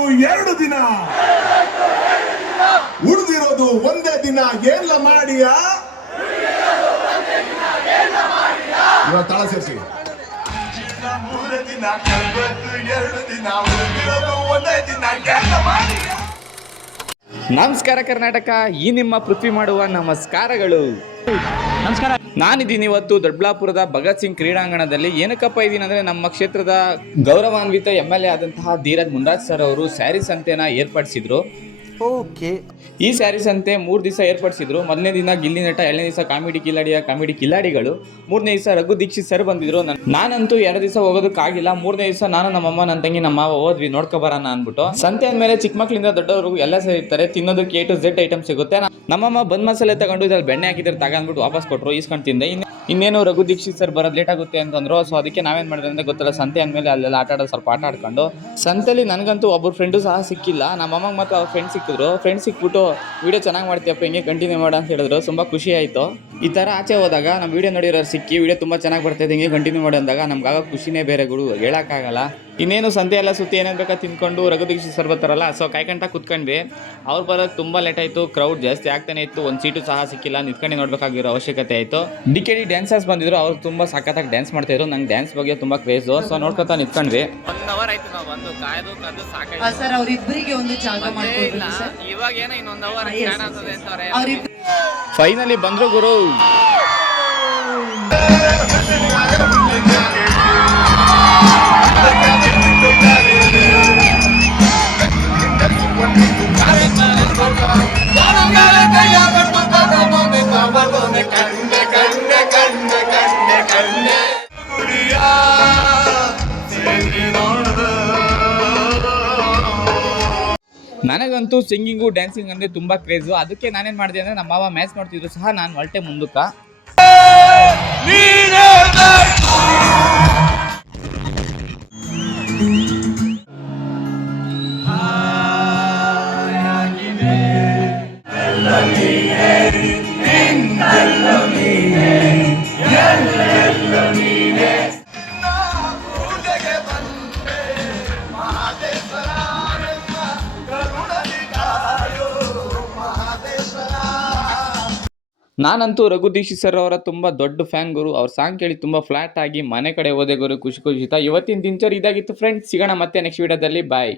ಉಳಿದಾಯ್ತು 2 ದಿನ, ಉಳಿದಿರೋದು ಒಂದೇ ದಿನ. ಎಲ್ಲ ಮಾಡಿಯ ಇವಾಗ ತಾಳ ಸೇರಿಸಿ. 3 ದಿನ ಕಳೆದು 2 ದಿನ, ಉಳಿದಿರೋದು ಒಂದೇ ದಿನ. ಎಲ್ಲ ಮಾಡಿಯ. ನಮಸ್ಕಾರ ಕರ್ನಾಟಕ, ಈ ನಿಮ್ಮ ಪೃಥ್ವಿ ಮಾಡುವ ನಮಸ್ಕಾರಗಳು. ನಮಸ್ಕಾರ. ನಾನಿದ್ದೀನಿ ಇವತ್ತು ದೊಡ್ಡಬಳ್ಳಾಪುರದ ಭಗತ್ ಸಿಂಗ್ ಕ್ರೀಡಾಂಗಣದಲ್ಲಿ. ಏನಕ್ಕಪ್ಪ ಇದ್ದೀನಿ ಅಂದರೆ, ನಮ್ಮ ಕ್ಷೇತ್ರದ ಗೌರವಾನ್ವಿತ MLA ಆದಂತಹ ಧೀರಜ್ ಮುಂಡಾಜ್ ಸರ್ ಅವರು ಸ್ಯಾರಿ ಸಂತೆನ ಏರ್ಪಡಿಸಿದ್ರು. ಈ ಸ್ಯಾರಿ ಸಂತೆ 3 ದಿವಸ ಏರ್ಪಡಿಸಿದ್ರು. ಮೊದಲನೇ ದಿನ ಗಿಲ್ಲಿ ನಟ, 2ನೇ ದಿವಸ ಕಾಮಿಡಿ ಕಿಲಾಡಿಗಳು, 3ನೇ ದಿವಸ ರಘು ದೀಕ್ಷಿತ್ ಸರ್ ಬಂದಿದ್ರು. ನಾನಂತೂ 2 ದಿವಸ ಹೋಗೋದಕ್ಕಾಗಿಲ್ಲ. 3ನೇ ದಿವಸ ನಾನು, ನಮ್ಮಮ್ಮ, ನನ್ನ ತಂಗಿ, ನಮ್ಮ ಮಾವ ಹೋದ್ವಿ ನೋಡ್ಕೊಬರೋಣ ಅಂದ್ಬಿಟ್ಟು. ಸಂತೆ ಅಂದಮೇಲೆ ಚಿಕ್ಕ ಮಕ್ಕಳಿಂದ ದೊಡ್ಡವರೆಗೂ ಎಲ್ಲ ಸೇರಿರ್ತಾರೆ. ತಿನ್ನೋದಕ್ಕೆ A to Z ಐಟಮ್ ಸಿಗುತ್ತೆ. ನಮ್ಮಮ್ಮ ಬಂದ್ ಮಸಾಲೆ ತಗೊಂಡು ಇದ್ರಲ್ಲಿ ಬೆಣ್ಣೆ ಹಾಕಿದ್ರೆ ತಗೊಂಡ್ಬಿಟ್ಟು ವಾಪಸ್ ಕೊಟ್ಟರು, ಈಸ್ಕೊಂಡು ತಿಂದೆ. ಇನ್ನೇನು ರಘು ದೀಕ್ಷಿತ್ ಸರ್ ಬರೋದು ಲೇಟ್ ಆಗುತ್ತೆ ಅಂತಂದ್ರು. ಸೊ ಅದಕ್ಕೆ ನಾವೇನು ಮಾಡಿದ್ರೆ ಅಂತ ಗೊತ್ತಲ್ಲ, ಸಂತೆ ಅಂದಮೇಲೆ ಅಲ್ಲೆಲ್ಲ ಸ್ವಲ್ಪ ಆಟ ಆಡ್ಕೊಂಡು. ಸಂತೆಯಲ್ಲಿ ನನಗಂತೂ ಒಬ್ಬರು ಫ್ರೆಂಡು ಸಹ ಸಿಕ್ಕಿಲ್ಲ. ನಮ್ಮಮ್ಮಗೆ ಮಾತ್ರ ಅವ್ರ ಫ್ರೆಂಡ್ ಸಿಕ್ಕಿದ್ರು. ಫ್ರೆಂಡ್ ಸಿಕ್ಬಿಟ್ಟು ವಿಡಿಯೋ ಚೆನ್ನಾಗಿ ಮಾಡ್ತೀಯಪ್ಪ, ಹಿಂಗೆ ಕಂಟಿನ್ಯೂ ಮಾಡ ಅಂತ ಹೇಳಿದ್ರು. ತುಂಬ ಖುಷಿ ಆಯಿತು. ಈ ಥರ ಆಚೆ ಹೋದಾಗ ನಮ್ಮ ವಿಡಿಯೋ ನೋಡಿರೋರು ಸಿಕ್ಕಿ ವಿಡಿಯೋ ತುಂಬ ಚೆನ್ನಾಗಿ ಬರ್ತಾಯಿದೆ, ಹಿಂಗೆ ಕಂಟಿನ್ಯೂ ಮಾಡಿ ಅಂದಾಗ ನಮ್ಗಾಗ ಖುಷಿನೇ ಬೇರೆ ಗುಡು, ಹೇಳೋಕ್ಕಾಗಲ್ಲ. ಇನ್ನೇನು ಸಂತೆ ಎಲ್ಲ ಸುತ್ತಿ ಏನೇನು ಬೇಕಾ ತಿನ್ಕೊಂಡು ರಘು ದೀಕ್ಷಿತ್ ಸರ್ ಬರ್ತಾರಲ್ಲ, ಸೊ ಕಾಯ್ಕಂಟ ಕುತ್ಕೊಂಡ್ವಿ. ಅವ್ರು ಬರೋದು ತುಂಬ ಲೇಟ್ ಆಯಿತು. ಕ್ರೌಡ್ ಜಾಸ್ತಿ ಆಗ್ತಾನೆ ಇತ್ತು. ಒಂದು ಸೀಟು ಸಹ ಸಿಕ್ಕಿಲ್ಲ. ನಿಂತ್ಕೊಂಡು ನೋಡಬೇಕಾಗಿರೋ ಅವಶ್ಯಕತೆ ಆಯಿತು. DKD ಡ್ಯಾನ್ಸರ್ಸ್ ಬಂದಿದ್ರು. ಅವ್ರು ತುಂಬ ಸಖತ್ತಾಗಿ ಡ್ಯಾನ್ಸ್ ಮಾಡ್ತಾಯಿದ್ರು. ನಂಗೆ ಡ್ಯಾನ್ಸ್ ಬಗ್ಗೆ ತುಂಬ ಕ್ರೇಜು. ಸೊ ನೋಡ್ಕೊತಾ ನಿಂತ್ಕೊಂಡ್ವಿ. 1 ಅವರ್ ಆಯಿತು ನಾವು ಬಂದು ಕಾಯ್ದು ಸಾಕಾಯ್ತು ಸರ್. ಅವರಿಬ್ಬರಿಗೆ ಒಂದು ಜಾಗ ಮಾಡ್ಕೊಡ್ತೀನಿ ಸರ್. ಇವಾಗ ಏನೋ ಇನ್ನೊಂದು ಅವರ್ ಕಾಣಾತದೆ ಅಂತಾರೆ. ಫೈನಲಿ ಬಂದ್ರು ಗುರು. ನನಗಂತೂ ಸಿಂಗಿಂಗು ಡ್ಯಾನ್ಸಿಂಗ್ ಅಂದರೆ ತುಂಬ ಕ್ರೇಜು. ಅದಕ್ಕೆ ನಾನೇನು ಮಾಡಿದೆ ಅಂದರೆ, ನಮ್ಮ ಮಾವ ಮ್ಯಾಚ್ ಮಾಡ್ತಿದ್ರು ಸಹ ನಾನು ಹೊರಟೆ ಮುಂದಕ್ಕೆ. ನಾನಂತೂ ರಘು ದೀಕ್ಷಿತ್ ಸರ್ ಅವರ ತುಂಬ ದೊಡ್ಡ ಫ್ಯಾನ್ ಗುರು. ಅವ್ರ ಸಾಂಗ್ ಕೇಳಿ ತುಂಬ ಫ್ಲಾಟ್ ಆಗಿ ಮನೆ ಕಡೆ ಹೋದೆ ಗುರು, ಖುಷಿ. ಇವತ್ತಿನ ದಿನಚರಿ ಇದಾಗಿತ್ತು ಫ್ರೆಂಡ್ಸ್. ಸಿಗೋಣ ಮತ್ತೆ ನೆಕ್ಸ್ಟ್ ವಿಡಿಯೋದಲ್ಲಿ. ಬಾಯ್.